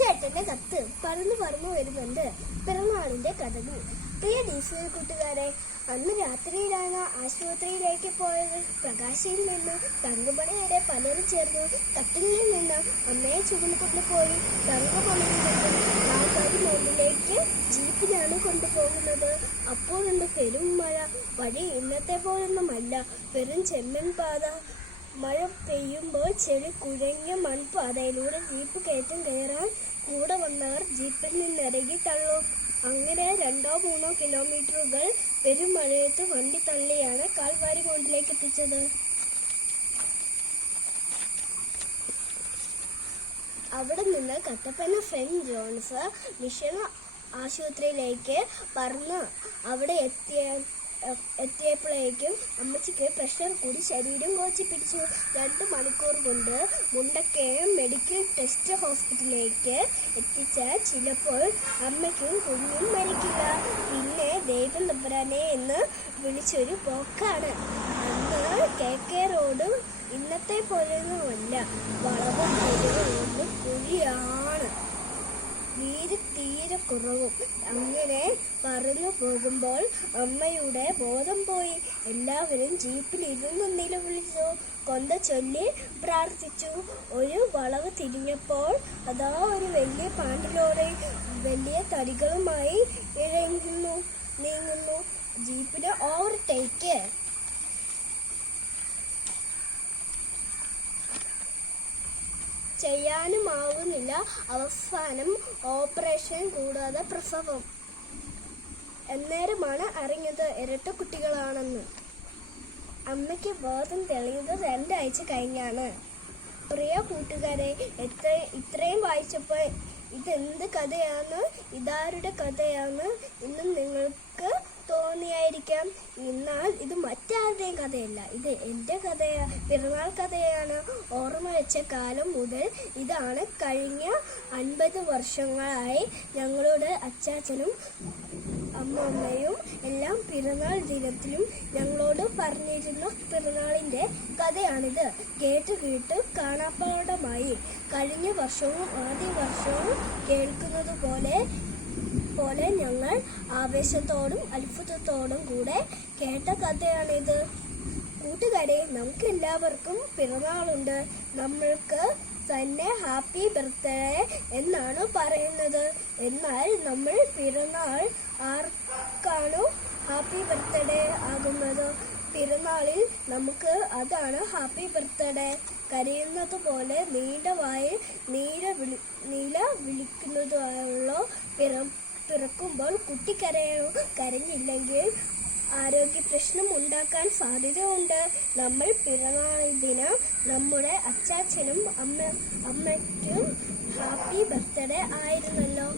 ചേട്ടന്റെ കത്ത് പറന്നു പറന്നു വരുന്നുണ്ട് പിറന്നാളിന്റെ കഥകൾ. പ്രിയ ഡീസൽ കൂട്ടുകാരെ, അന്ന് രാത്രിയിലാണ് ആശുപത്രിയിലേക്ക് പോയത്. പ്രകാശയിൽ നിന്ന് തങ്കമണി വരെ പലരും ചേർന്ന് കട്ടിലിൽ നിന്ന് അമ്മയെ ചുമന്നുകൊണ്ട് പോയി. തങ്കമണിയുടെ ആൾക്കാരി മുന്നിലേക്ക് ജീപ്പിലാണ് കൊണ്ടുപോകുന്നത്. അപ്പോഴുണ്ട് പെരും മഴ. വഴി ഇന്നത്തെ പോലൊന്നുമല്ല, വെറും ചെമ്മൻ പാത. മഴ പെയ്യുമ്പോൾ ചെളി കുഴഞ്ഞ മൺപാതയിലൂടെ ജീപ്പ് കയറാൻ കൂടെ വന്നവർ ജീപ്പിൽ നിന്നിറങ്ങി തള്ളും. അങ്ങനെ 2-3 കിലോമീറ്ററുകൾ പെരുമഴയത്ത് വണ്ടി തള്ളിയാണ് കാൽവാരി മൗണ്ടിലേക്ക് എത്തിച്ചത്. അവിടെ നിന്ന് കട്ടപ്പന സെന്റ് ജോൺസ് മിഷൻ ആശുപത്രിയിലേക്ക് പറന്ന് അവിടെ എത്തിയപ്പോഴേക്കും അമ്മച്ചിക്ക് പ്രഷർ കൂടി ശരീരം കോച്ചി പിടിച്ചു. 2 മണിക്കൂർ കൊണ്ട് മുണ്ടക്കയം മെഡിക്കൽ ടെസ്റ്റ് ഹോസ്പിറ്റലിലേക്ക് എത്തിച്ചാൽ ചിലപ്പോൾ അമ്മയ്ക്കും കുഞ്ഞും മരിക്കില്ല. പിന്നെ ദൈവം തമ്പുരാനെ എന്ന് വിളിച്ചൊരു പോക്കാണ്. അന്ന് KK റോഡ് ഇന്നത്തെ പോലെയൊന്നുമല്ല. വളവും പൊടിയും കുഴിയാണ്, വീതി തീരെ കുറവും. അങ്ങനെ പറന്നു പോകുമ്പോൾ അമ്മയുടെ ബോധം പോയി. എല്ലാവരും ജീപ്പിൽ ഇരുന്ന് നിലവിളിച്ചു, കൊന്ത ചൊല്ലി പ്രാർത്ഥിച്ചു. ഒരു വളവ് തിരിഞ്ഞപ്പോൾ അതാ ഒരു വലിയ പാണ്ടിലോറി വലിയ തടികളുമായി നീങ്ങുന്നു. ജീപ്പിന് ഓവർടേക്ക് ചെയ്യാനുമാവുന്നില്ല. അവസാനം ഓപ്പറേഷൻ കൂടാതെ പ്രസവം. അന്നേരമാണ് അറിഞ്ഞത് ഇരട്ട കുട്ടികളാണെന്ന്. അമ്മയ്ക്ക് ബോധം തെളിയുന്നത് 2 ആഴ്ച കഴിഞ്ഞാണ്. പ്രിയ കൂട്ടുകാരെ, ഇത്രയും വായിച്ചപ്പോൾ ഇതെന്ത് കഥയാണ്, ഇതാരുടെ കഥയാണ് എന്ന് നിങ്ങൾക്ക് തോന്നിയായിരിക്കാം. എന്നാൽ ഇത് മറ്റാരുടെയും കഥയല്ല, ഇത് എൻ്റെ കഥയാണ്, പിറന്നാൾ കഥയാണ്. ഓർമ്മ വെച്ച കാലം മുതൽ ഇതാണ്. കഴിഞ്ഞ 50 വർഷങ്ങളായി ഞങ്ങളുടെ അച്ചാച്ചനും അമ്മമ്മയും എല്ലാം പിറന്നാൾ ദിനത്തിലും ഞങ്ങളോട് പറഞ്ഞിരുന്ന പിറന്നാളിൻ്റെ കഥയാണിത്. കേട്ട് കാണാപ്പാടമായി. കഴിഞ്ഞ വർഷവും ആദ്യ വർഷവും കേൾക്കുന്നത് പോലെ ഞങ്ങൾ ആവേശത്തോടും അത്ഭുതത്തോടും കൂടെ കേട്ട കഥയാണിത്. കൂട്ടുകാരെ, നമുക്ക് എല്ലാവർക്കും പിറന്നാളുണ്ട്. നമ്മൾക്ക് തന്നെ ഹാപ്പി ബർത്ത്ഡേ എന്നാണ് പറയുന്നത്. എന്നാൽ നമ്മൾ പിറന്നാൾ ആർക്കാണോ ഹാപ്പി ബർത്ത്ഡേ ആകുന്നത്? പിറന്നാളിൽ നമുക്ക് അതാണ് ഹാപ്പി ബർത്ത്ഡേ. കരയുന്നത് പോലെ നീണ്ട വായിൽ നീല വിളിക്കുന്നതുള്ളോ. പിറക്കുമ്പോൾ കുട്ടി കരഞ്ഞില്ലെങ്കിൽ ആരോഗ്യ പ്രശ്നം ഉണ്ടാക്കാൻ സാധ്യതയുണ്ട്. നമ്മൾ പിറന്നാൾ ദിനം നമ്മുടെ അച്ചാച്ചനും അമ്മയ്ക്കും ഹാപ്പി ബർത്ത്ഡേ ആയിരുന്നല്ലോ.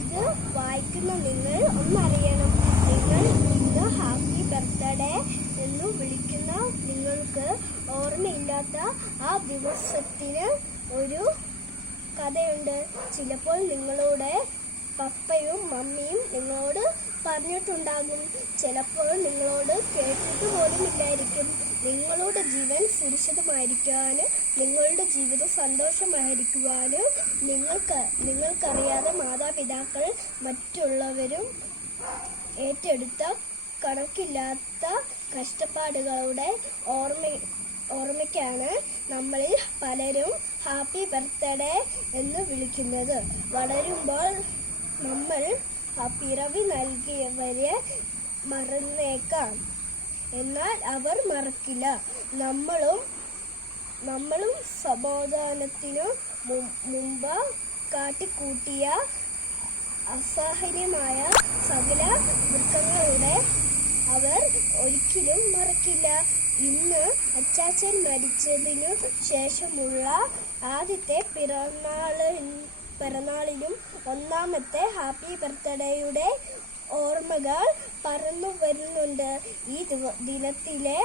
ഇത് വായിക്കുന്ന നിങ്ങൾ ഒന്നറിയണം. നിങ്ങൾ ഇന്ന് ഹാപ്പി ബർത്ത്ഡേ എന്ന് വിളിക്കുന്ന നിങ്ങൾക്ക് ഓർമ്മയില്ലാത്ത ആ ദിവസത്തിന് ഒരു കഥയുണ്ട്. ചിലപ്പോൾ നിങ്ങളുടെ പപ്പയും മമ്മിയും നിങ്ങളോട് പറഞ്ഞിട്ടുണ്ടാകും. ചിലപ്പോൾ നിങ്ങളോട് കേട്ടിട്ട് പോലും ഇല്ലായിരിക്കും. നിങ്ങളുടെ ജീവൻ സുരക്ഷിതമായിരിക്കാനും നിങ്ങളുടെ ജീവിതം സന്തോഷമായിരിക്കുവാനും നിങ്ങൾക്കറിയാതെ മാതാപിതാക്കൾ മറ്റുള്ളവരും ഏറ്റെടുത്ത കണക്കില്ലാത്ത കഷ്ടപ്പാടുകളുടെ ഓർമ്മയ്ക്കാണ് നമ്മളിൽ പലരും ഹാപ്പി ബർത്ത്ഡേ എന്ന് വിളിക്കുന്നത്. വളരുമ്പോൾ നമ്മൾ പിറവി നൽകിയവരെ മറന്നേക്കാം, എന്നാൽ അവർ മറക്കില്ല. നമ്മളും സമാധാനത്തിനു മുമ്പ് കാട്ടിക്കൂട്ടിയ അസഹനീയമായ സകല ദുഃഖങ്ങളുടെ അവർ ഒരിക്കലും മറക്കില്ല. ഇന്ന് അച്ചാച്ചൻ മരിച്ചതിനു ശേഷമുള്ള ആദ്യത്തെ പിറന്നാളിലും ഒന്നാമത്തെ ഹാപ്പി ബർത്ത്ഡേയുടെ ഓർമ്മകൾ പറന്നു വരുന്നുണ്ട്. ഈ ദിനത്തിലെ